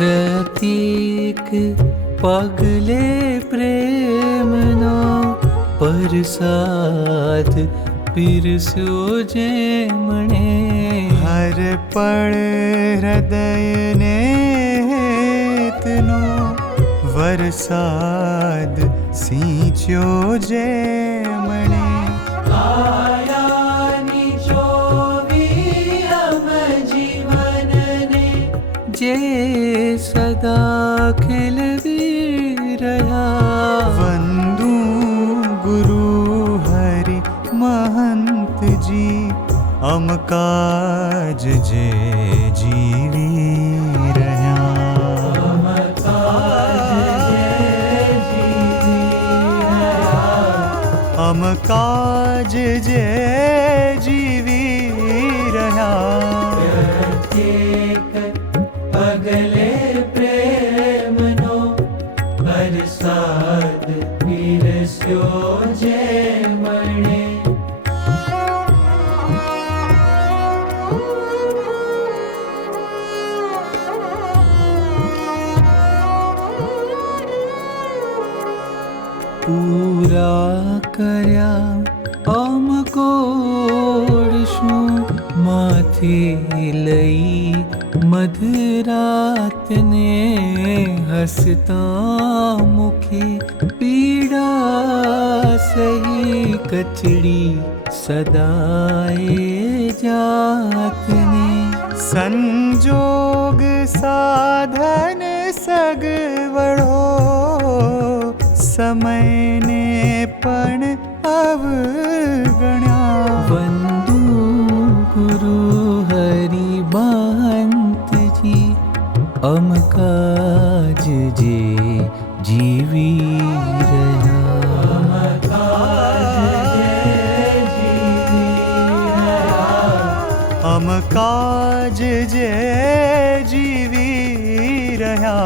प्रत्येक पगले प्रेमनो परसाद पीरस्यो जेमणे हर पळ हृदयने हेतनो वरसाद सींच्यो जेमणे आयानी जोवी अम जीवनने जे सदा खिलवी रहा वंदू गुरु हरि महंत जी अम काज जे जीवी रह्या अम काज जे जीवी रह्या प्रत्येक पगले प्रेमनो परसाद पीरस्यो जेमणे पूरा कर्या अमकोड शूं माथे लई मधरातने हसता मुखे पीड़ा सही कचड़ी सदाए जातने संजोग साधन सगवड़ो समय ने पण अवगण्या वंदू गुरु हरि महंत जी अम काज जे जीवी रहा अम काज जे जीवी रह्या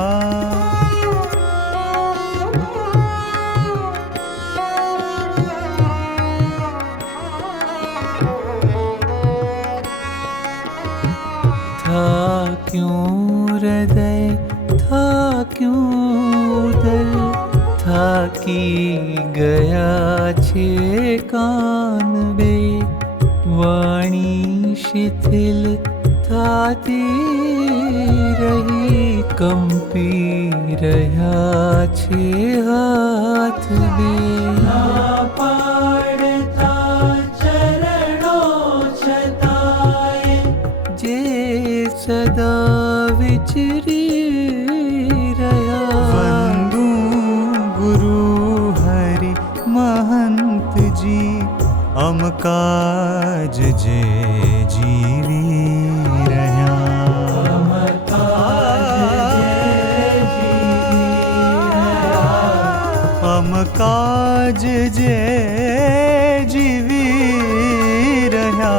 था क्यों हृदय था क्यों उदर था कि गया छे कान बे वाणी शिथिल थाती रही कंपी रह्या छे हाथ बे पाड़ता चरणो छताए जे सदा विचरी रहा वंदू गुरु हरि महंत जी अम काज जे जीवी रह्या अम काज जे जीवी रह्या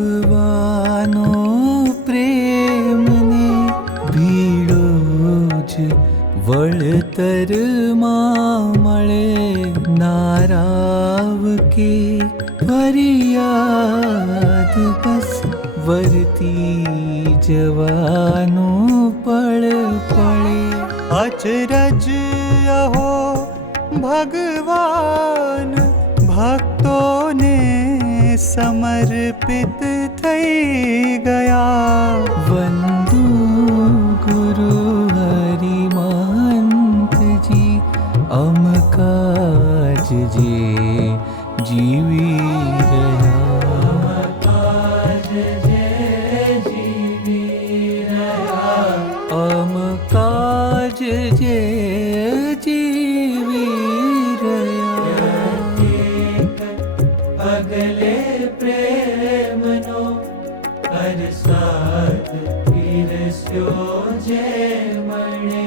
जापवानो प्रेम ने भीड़ो ज वळतर मां मळे नाराव के फरियाद बस वरती जवानो पळ पळे अचरज अहो भगवान भक्तों ने समर्पित थई गया वंदू गुरु हरि महंत जी अम काज जे जीवी रहा अम काज जे जीवी रहा पगले प्रेमनो परसाद पीरस्यो जेमणे